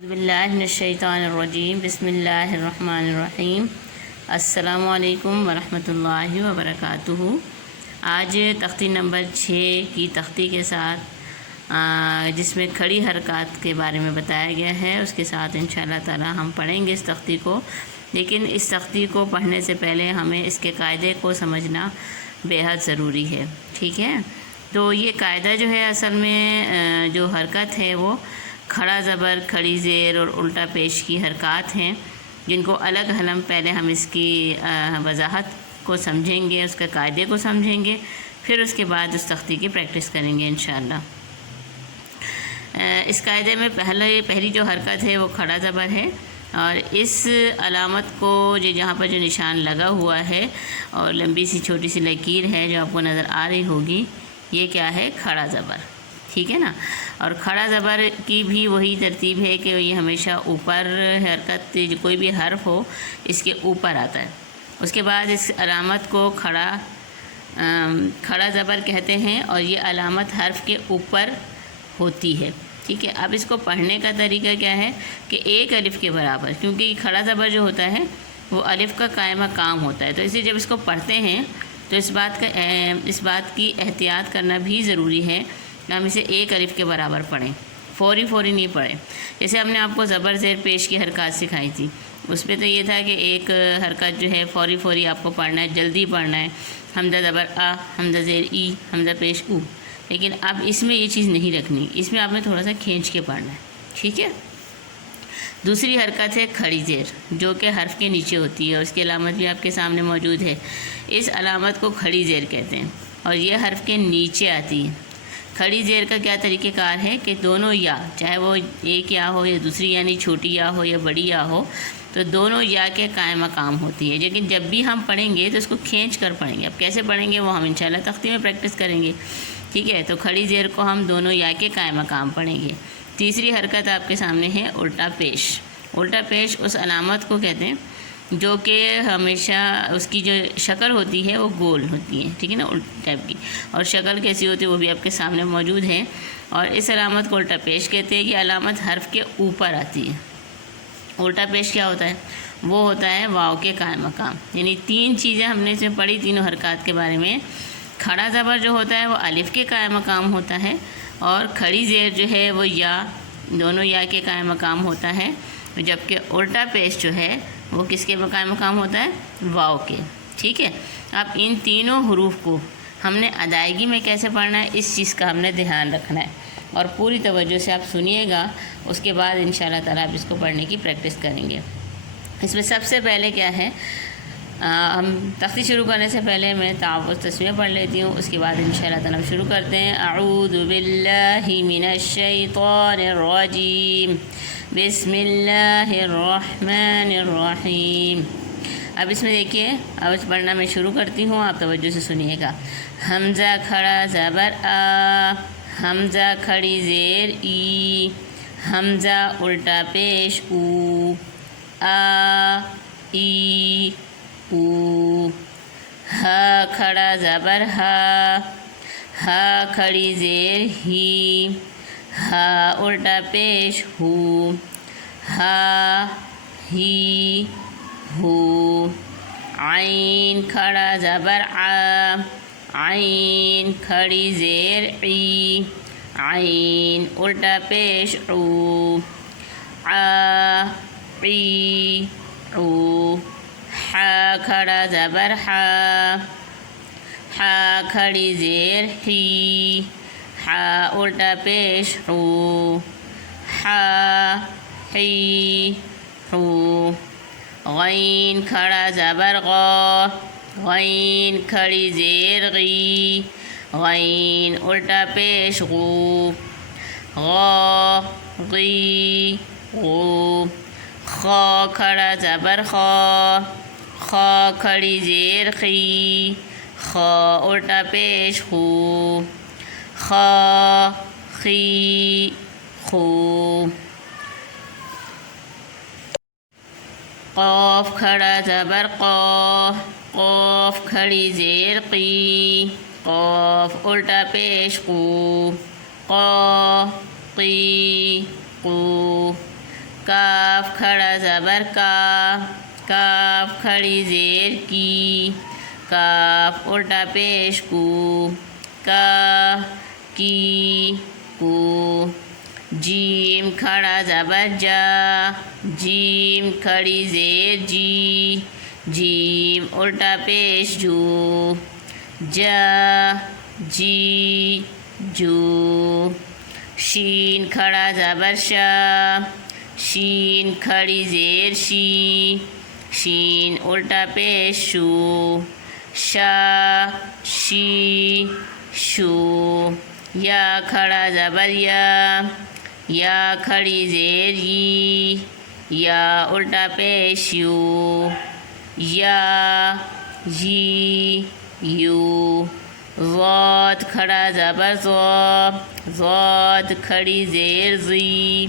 باللہ من الشیطان الرجیم بسم اللہ الرحمن الرحیم السلام علیکم ورحمۃ اللہ وبرکاتہ۔ آج تختی نمبر 6 کی تختی کے ساتھ جس میں کھڑی حرکات کے بارے میں بتایا گیا ہے، اس کے ساتھ انشاءاللہ تعالی ہم پڑھیں گے اس تختی کو۔ لیکن اس تختی کو پڑھنے سے پہلے ہمیں اس کے قاعدے کو سمجھنا بے حد ضروری ہے، ٹھیک ہے؟ تو یہ قاعدہ جو ہے اصل میں جو حرکت ہے وہ کھڑا زبر، کھڑی زیر اور الٹا پیش کی حرکات ہیں، جن کو الگ حلم پہلے ہم اس کی وضاحت کو سمجھیں گے، اس کے قاعدے کو سمجھیں گے، پھر اس کے بعد اس تختی کی پریکٹس کریں گے انشاءاللہ۔ اس قاعدے میں پہلی جو حرکت ہے وہ کھڑا زبر ہے، اور اس علامت کو جہاں پر جو نشان لگا ہوا ہے اور لمبی سی چھوٹی سی لکیر ہے جو آپ کو نظر آ رہی ہوگی، یہ کیا ہے؟ کھڑا زبر، ٹھیک ہے نا؟ اور کھڑا زبر کی بھی وہی ترتیب ہے کہ یہ ہمیشہ اوپر حرکت، کوئی بھی حرف ہو اس کے اوپر آتا ہے۔ اس کے بعد اس علامت کو کھڑا زبر کہتے ہیں، اور یہ علامت حرف کے اوپر ہوتی ہے، ٹھیک ہے؟ اب اس کو پڑھنے کا طریقہ کیا ہے کہ ایک الف کے برابر، کیونکہ یہ کھڑا زبر جو ہوتا ہے وہ الف کا قائم مقام ہوتا ہے، تو اس لیے جب اس کو پڑھتے ہیں تو اس بات کی احتیاط کرنا بھی ضروری ہے کہ ہم اسے ایک الف کے برابر پڑھیں، فوری نہیں پڑھیں۔ جیسے ہم نے آپ کو زبر زیر پیش کی حرکات سکھائی تھی، اس پہ تو یہ تھا کہ ایک حرکت جو ہے فوری آپ کو پڑھنا ہے، جلدی پڑھنا ہے، حمزہ زبر آ، حمزہ زیر ای، حمزہ پیش او۔ لیکن اب اس میں یہ چیز نہیں رکھنی، اس میں آپ نے تھوڑا سا کھینچ کے پڑھنا ہے، ٹھیک ہے؟ دوسری حرکت ہے کھڑی زیر، جو کہ حرف کے نیچے ہوتی ہے، اور اس کی علامت بھی آپ کے سامنے موجود ہے۔ اس علامت کو کھڑی زیر کہتے ہیں، اور یہ حرف کے نیچے آتی ہے۔ کھڑی زیر کا کیا طریقہ کار ہے کہ دونوں یا، چاہے وہ ایک یا ہو یا دوسری یعنی چھوٹی یا ہو یا بڑی یا ہو، تو دونوں یا کے قائم مقام ہوتی ہے، لیکن جب بھی ہم پڑھیں گے تو اس کو کھینچ کر پڑھیں گے۔ اب کیسے پڑھیں گے وہ ہم انشاءاللہ تختی میں پریکٹس کریں گے، ٹھیک ہے؟ تو کھڑی زیر کو ہم دونوں یا کے قائم مقام پڑھیں گے۔ تیسری حرکت آپ کے سامنے ہے الٹا پیش۔ الٹا پیش اس علامت کو کہتے ہیں جو کہ ہمیشہ اس کی جو شکل ہوتی ہے وہ گول ہوتی ہے، ٹھیک ہے نا، الٹا ٹائپ کی، اور شکل کیسی ہوتی ہے وہ بھی آپ کے سامنے موجود ہے۔ اور اس علامت کو الٹا پیش کہتے ہیں۔ یہ علامت حرف کے اوپر آتی ہے۔ الٹا پیش کیا ہوتا ہے؟ وہ ہوتا ہے واو کے قائم مقام۔ یعنی تین چیزیں ہم نے اس میں پڑھی تینوں حرکات کے بارے میں۔ کھڑا زبر جو ہوتا ہے وہ الف کے قائم مقام ہوتا ہے، اور کھڑی زیر جو ہے وہ یا، دونوں یا کے قائم مقام ہوتا ہے، جبکہ الٹا پیش جو ہے وہ کس کے قائم مقام ہوتا ہے؟ واو کے، ٹھیک ہے؟ اب ان تینوں حروف کو ہم نے ادائیگی میں کیسے پڑھنا ہے، اس چیز کا ہم نے دھیان رکھنا ہے، اور پوری توجہ سے آپ سنیے گا، اس کے بعد انشاءاللہ تعالیٰ آپ اس کو پڑھنے کی پریکٹس کریں گے۔ اس میں سب سے پہلے کیا ہے، ہم تختی شروع کرنے سے پہلے میں تعوذ تسمیہ پڑھ لیتی ہوں، اس کے بعد انشاءاللہ تعالیٰ ہم شروع کرتے ہیں۔ اعوذ باللہ من الشیطان الرجیم، بسم اللہ الرحمن الرحیم۔ اب اس میں دیکھیے، اب اس پڑھنا میں شروع کرتی ہوں، آپ توجہ سے سنیے گا۔ حمزہ کھڑا زبر آ، حمزہ کھڑی زیر ای، حمزہ الٹا پیش او، آ ای او۔ ہا کھڑا زبر ہا، ہا کھڑی زیر ہی، ہا الٹا پیش ہو، ہا ہی ہو۔ عین کھڑا زبر آ، عین کھڑی زیر عی، عین الٹا پیش عو، آ عی عو۔ حا کھڑا زبر حا، حا کھڑی زیر حی، حا الٹا پیش حو، حا حی حو۔ غین کھڑا زبر غا، غین کھڑی زیر غی، غین الٹا پیش غو، غا غی غو۔ خا کھڑا زبر خا، خا کھڑی زیر خی، خا الٹا پیش خو، خا خی خو۔ قاف کھڑا زبر قا، قاف کھڑی زیر قی، قاف الٹا پیش قو، قا قی قو۔ کاف کھڑا زبر کا، کاف کھڑی زیر کی، کاف الٹا پیش کو، کا کی کو، جیم کھڑا زبر جا، جیم کھڑی زیر جی، جیم الٹا پیش جو، جا جی جو، شین کھڑا زبر شا، شین کھڑی زیر شی، شین الٹا پیش شو، شا شی شو، یا کھڑا زبر یا، یا کھڑی زیر یی، یا الٹا پیش یو، یا یی یو، ضاد کھڑا زبر زو، ضاد کھڑی زیر زی،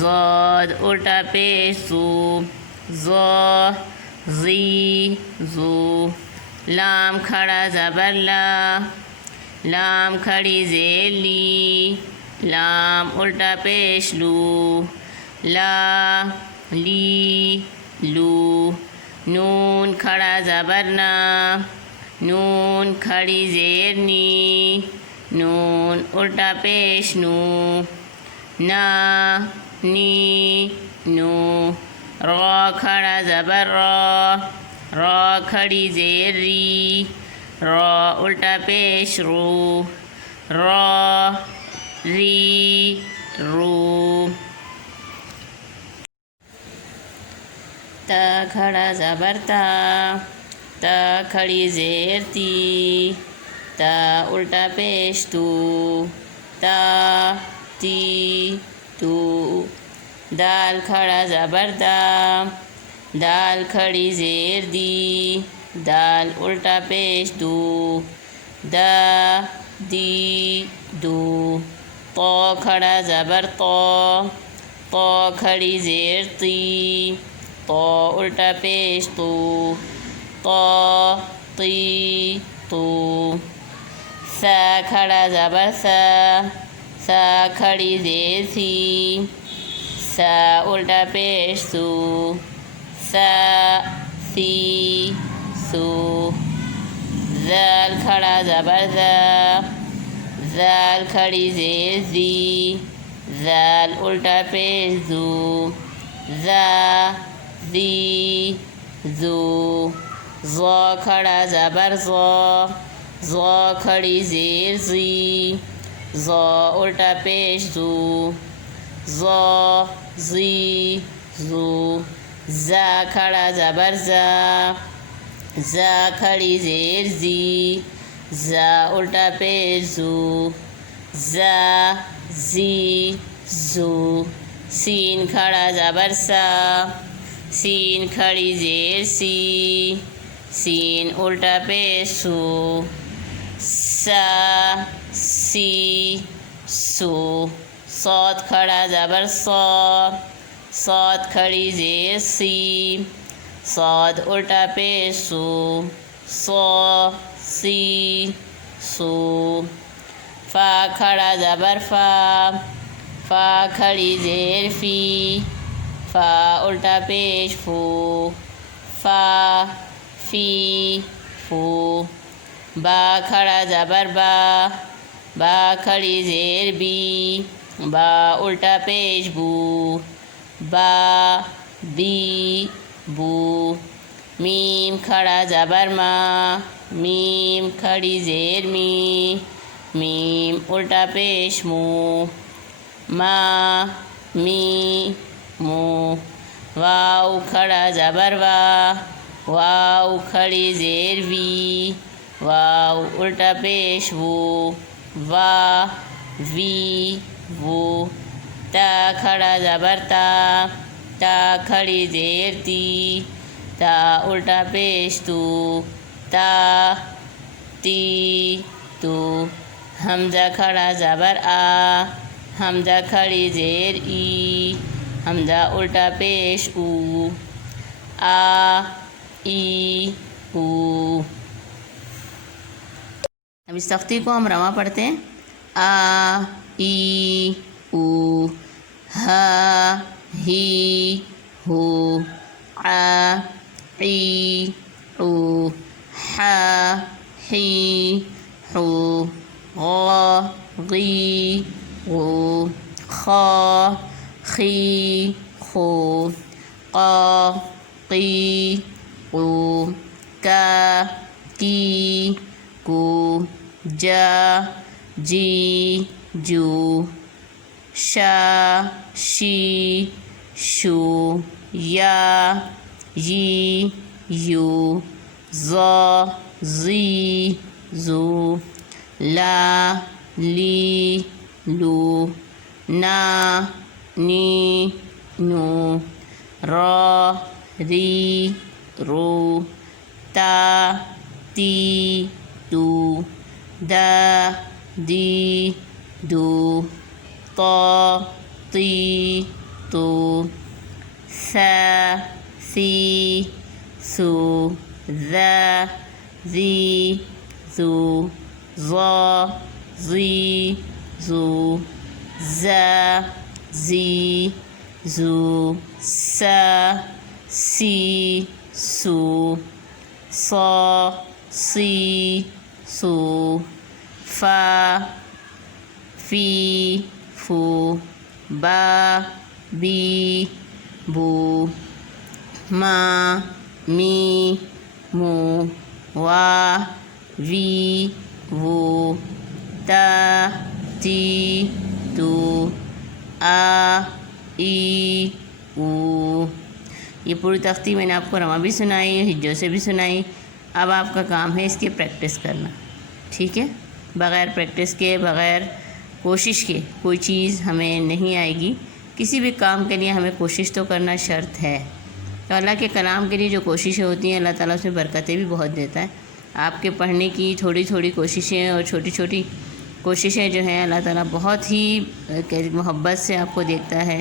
ضاد الٹا پیش زو، زو زی زو، لام کھڑا زبر لا، لام کھڑی زیر لی، لام الٹا پیش لو، لا لی لو، نون کھڑا زبر نا، نون کھڑی زیر نی، نون الٹا پیش نو، نا نی نو، را کھڑا زبر را، را کھڑی زیر ری، را الٹا پیش رو، را ری رو، تا کھڑا زبر تا، تا کھڑی زیر تی، تا الٹا پیش تو، تا تی تو، دال کھڑا زبر دا، دال کھڑی زیر دی، دال الٹا پیش دو، دا دی دو، طو کھڑا زبر طو، طو کھڑی زیر تی، طو الٹا پیش تو، طو تی تو، سا کھڑا زبر سا، سا کھڑی زیر سی، سا الٹا پیش سو، سا سی سو، زال کھڑا زبر زا، زال کھڑی زیر زی، زال الٹا پیش زو، زا زی زو، زو کھڑا زبر زو، زو کھڑی زیر زی، زو الٹا پیش زو، زو زی زو، زا کھڑا زبر زا، زا کھڑی زیر زی، زا الٹا پیش زو، زا زی زو، سین کھڑا زبر سا، سین کھڑی زیر سی، سین الٹا پیش سو، سا سی سو، صاد کھڑا زبر صا، صاد کھڑی زیر سی، صاد الٹا پیش سو، صا سی سو، فا کھڑا زبر فا، فا کھڑی زیر فی، فا الٹا پیش فو، فا فی فو، با کھڑا زبر با، با کھڑی زیر بی، با الٹا پیش بو، با بی بو، میم کھڑا زبر ما، میم کھڑی زیر می، میم الٹا پیش مو، ما می مو، واو کھڑا زبر وا، واو کھڑی زیر وی، واو الٹا پیش وو، وا وی وو، تا کھڑا زبر تا، تا کھڑی زیر تی، تا الٹا پیش تو، تا تی تو، حمزہ کھڑا زبر آ، حمزہ کھڑی زیر ای، حمزہ الٹا پیش او، آ ای او۔ اب اس تختی کو ہم رواں پڑھتے ہیں، آ ای او، ہا ہی ہو ع عی عو ح حی حو غ غی غو خ خی خو ق قی قو ک کی کو ج جی جو ش شی شو یا ی یو ز زی زو لا لی لو نا نی نو را ری رو تا تی تو دا دی دو طا طی تو ثا ثی ثو ذا ذی ذو ظا ظی ذو زا زی زو سا سی سو صا سی سو فا فی فو با بی بو ما می مو وا وی وو تا تی تو آ ای او۔ یہ پوری تختی میں نے آپ کو رواں بھی سنائی، ہجوں سے بھی سنائی۔ اب آپ کا کام ہے اس کی پریکٹس کرنا، ٹھیک ہے؟ بغیر پریکٹس کے، بغیر کوشش کے کوئی چیز ہمیں نہیں آئے گی۔ کسی بھی کام کے لیے ہمیں کوشش تو کرنا شرط ہے۔ تو اللہ کے کلام کے لیے جو کوششیں ہوتی ہیں، اللہ تعالیٰ اس میں برکتیں بھی بہت دیتا ہے۔ آپ کے پڑھنے کی تھوڑی تھوڑی کوششیں اور چھوٹی چھوٹی کوششیں جو ہیں، اللہ تعالیٰ بہت ہی محبت سے آپ کو دیکھتا ہے،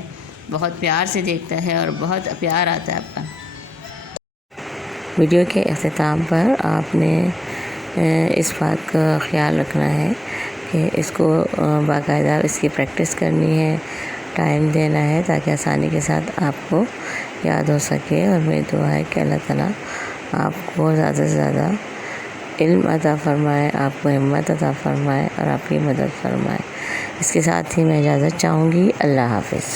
بہت پیار سے دیکھتا ہے اور بہت پیار آتا ہے آپ کا۔ ویڈیو کے اختتام پر آپ نے اس بات کا خیال رکھنا ہے کہ اس کو باقاعدہ اس کی پریکٹس کرنی ہے، ٹائم دینا ہے تاکہ آسانی کے ساتھ آپ کو یاد ہو سکے۔ اور میری دعا ہے کہ اللہ تعالیٰ آپ کو زیادہ سے زیادہ علم عطا فرمائے، آپ کو ہمت عطا فرمائے اور آپ کی مدد فرمائے۔ اس کے ساتھ ہی میں اجازت چاہوں گی۔ اللہ حافظ۔